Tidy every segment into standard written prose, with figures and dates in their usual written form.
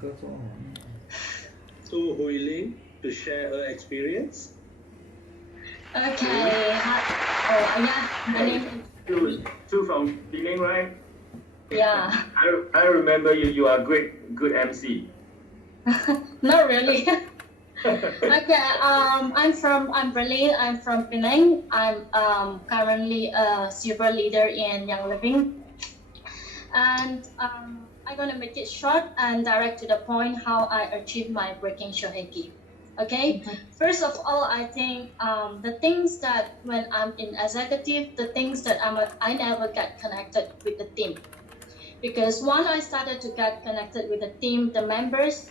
To Huiling to share her experience. Okay. Yeah. My name Two from Penang, right? Yeah. I remember you. You are good MC. Not really. Okay. I'm Velyn. I'm from Penang. I'm currently a super leader in Young Living, and I'm gonna make it short and direct to the point how I achieved my Breaking Shoheiki. Okay. First of all, I think the things that when I'm in executive, the things that I never get connected with the team, because when I started to get connected with the team, the members,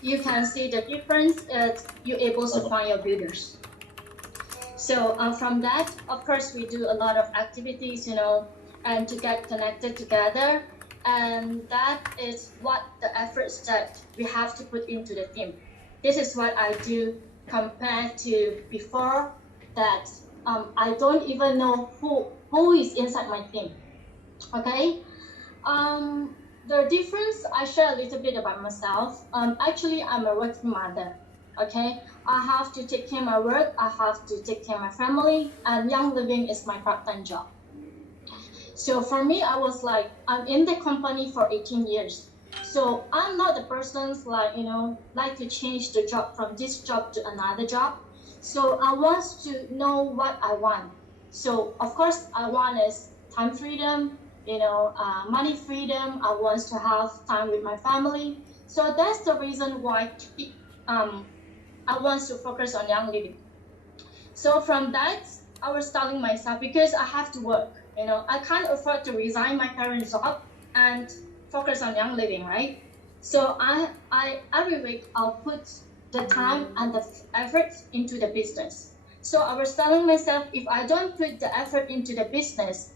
you can see the difference is you're able to find your builders. So from that, of course, we do a lot of activities, and to get connected together. And that is what the efforts that we have to put into the team. This is what I do compared to before that. I don't even know who is inside my team. Okay. The difference, I share a little bit about myself. Actually, I'm a working mother. Okay, I have to take care of my work. I have to take care of my family, and Young Living is my part-time job. So for me, I was like, I'm in the company for 18 years. So I'm not the person's like to change the job from this job to another job. So I want to know what I want. So of course, I want is time freedom, money freedom. I want to have time with my family. So that's the reason why I want to focus on Young Living. So from that, I was telling myself because I have to work, I can't afford to resign my current job and focus on Young Living, right? So I every week I'll put the time and the effort into the business. So I was telling myself if I don't put the effort into the business,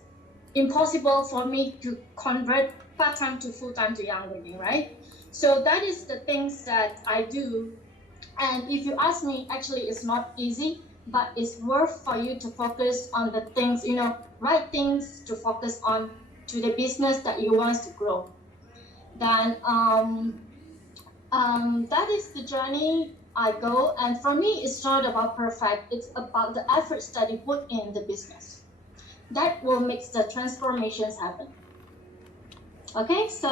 impossible for me to convert part-time to full-time to Young Living, right? So that is the things that I do. And if you ask me, actually, it's not easy, but it's worth for you to focus on the things, right things to focus on to the business that you want to grow. Then that is the journey I go. And for me, it's not about perfect. It's about the efforts that you put in the business. That will make the transformations happen. Okay, so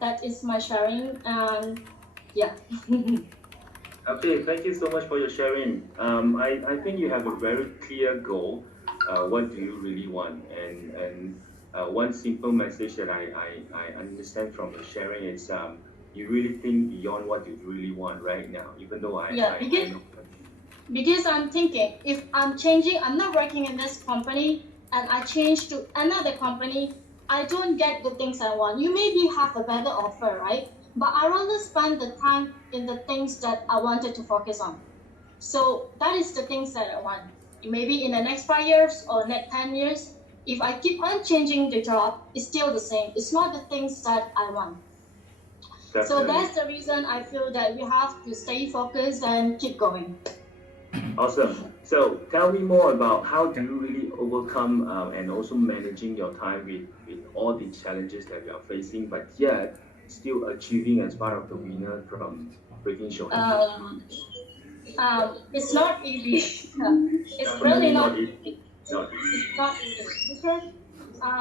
that is my sharing. Yeah. Okay, thank you so much for your sharing. I think you have a very clear goal. What do you really want? And one simple message that I understand from your sharing is you really think beyond what you really want right now, even though Yeah, I know. because I'm thinking if I'm changing, I'm not working in this company and I change to another company, I don't get the things I want. You maybe have a better offer, right? But I rather spend the time in the things that I wanted to focus on. So that is the things that I want. Maybe in the next 5 years or next 10 years, if I keep on changing the job, it's still the same. It's not the things that I want. Definitely. So that's the reason I feel that we have to stay focused and keep going. Awesome. So tell me more about how do you really overcome and also managing your time with all the challenges that you are facing, but yet still achieving as part of the winner from Breaking Shoheiki. It's not easy. It's Definitely really not not easy. Not easy. It's not easy because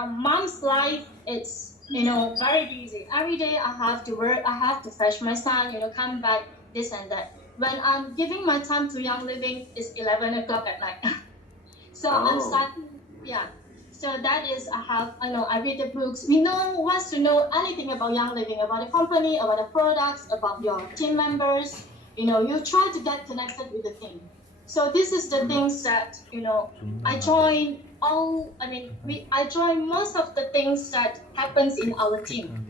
mom's life it's very busy. Every day I have to work. I have to fetch my son. Come back this and that. When I'm giving my time to Young Living, it's 11 o'clock at night. So I'm starting. Yeah. So that is I read the books. We wants to know anything about Young Living, about the company, about the products, about your team members. You try to get connected with the team. So this is the things that I join all. I join most of the things that happens in our team.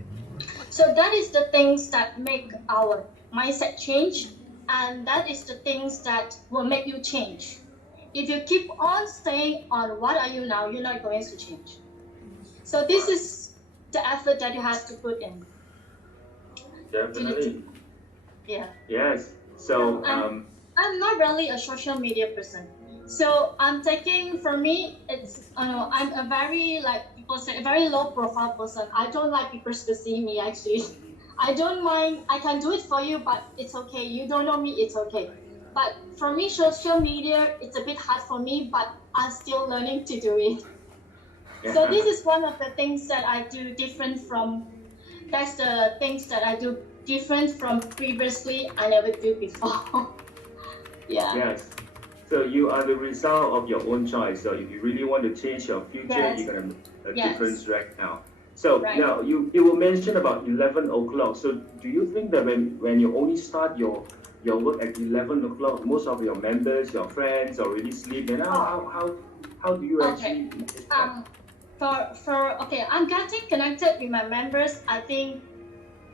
So that is the things that make our mindset change, and that is the things that will make you change. If you keep on staying on what are you now, you're not going to change. So this is the effort that you have to put in. Definitely. Yeah. Yes. So I'm not really a social media person. So I'm taking, for me, it's I'm a very, like people say, a very low profile person. I don't like people to see me actually. I don't mind. I can do it for you, but it's okay. You don't know me, it's okay. But for me, social media, it's a bit hard for me, but I'm still learning to do it. So this is one of the things that I do different from. That's the things that I do different from previously. I never do before. Yeah. Yes. So you are the result of your own choice. So if you really want to change your future, Yes. you're gonna make a Yes. difference right now. So Right. now you will mention about 11 o'clock. So do you think that when you only start your work at 11 o'clock, most of your members, your friends already sleep, and how do you Okay. actually manage that? Okay, I'm getting connected with my members. I think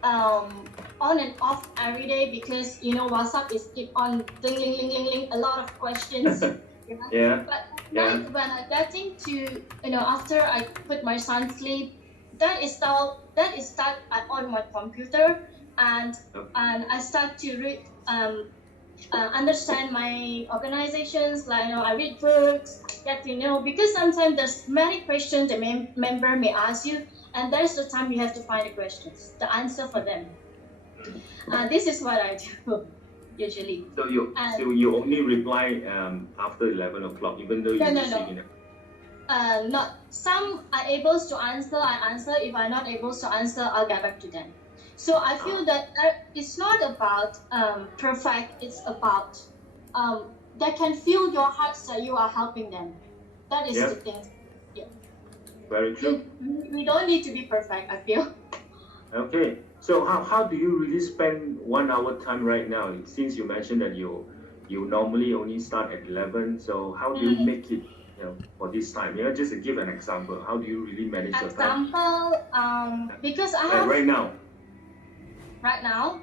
on and off every day because WhatsApp is keep on ding ling ling ling ling a lot of questions. Yeah. But at Yeah. night when I getting to after I put my son sleep, that is start on my computer and Okay. I start to read understand my organizations, like I read books, get to know, because sometimes there's many questions the member may ask you, and that's the time you have to find the questions, the answer for them. This is what I do usually. So you And so you only reply after 11 o'clock, even though you no, receive it. not some are able to answer. I answer. If I'm not able to answer, I'll get back to them. So I feel that it's not about perfect. It's about they can feel your heart that you are helping them. That is the Yep. thing. Yeah. Very true. We don't need to be perfect, I feel. Okay, so how do you really spend 1 hour time right now? Since you mentioned that you normally only start at 11, so how do you make it, for this time? Just to give an example, how do you really manage your time? Example, because I Like have right now, right now.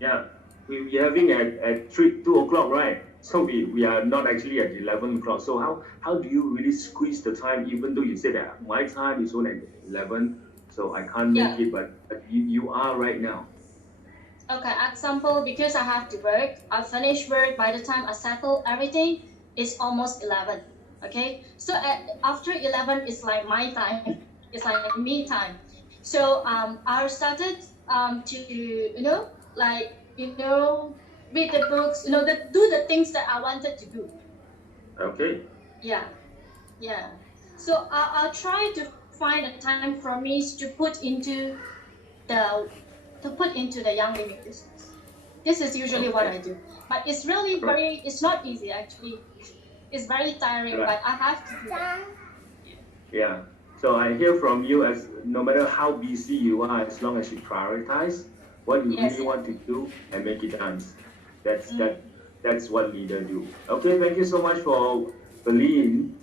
yeah, we're having at 2 o'clock, right? So we are not actually at 11 o'clock. So how do you really squeeze the time, even though you said that my time is only at 11, so I can't make Yeah. it, but you are right now. Okay, example, because I have to work, I finish work, by the time I settle everything, it's almost 11. Okay, so after 11, it's like my time, it's like me time. So I started to, like, read the books, do the things that I wanted to do. Okay. Yeah, yeah. So I'll try to find a time for me the to put into the young living business. This is usually what Okay. I do. But it's really it's not easy actually. It's very tiring, Right. but I have to do that. Yeah. So I hear from you, as no matter how busy you are, as long as you prioritize what you Yes. really want to do and make it done. That's Mm. that that's what leader do. Okay, thank you so much for Velyn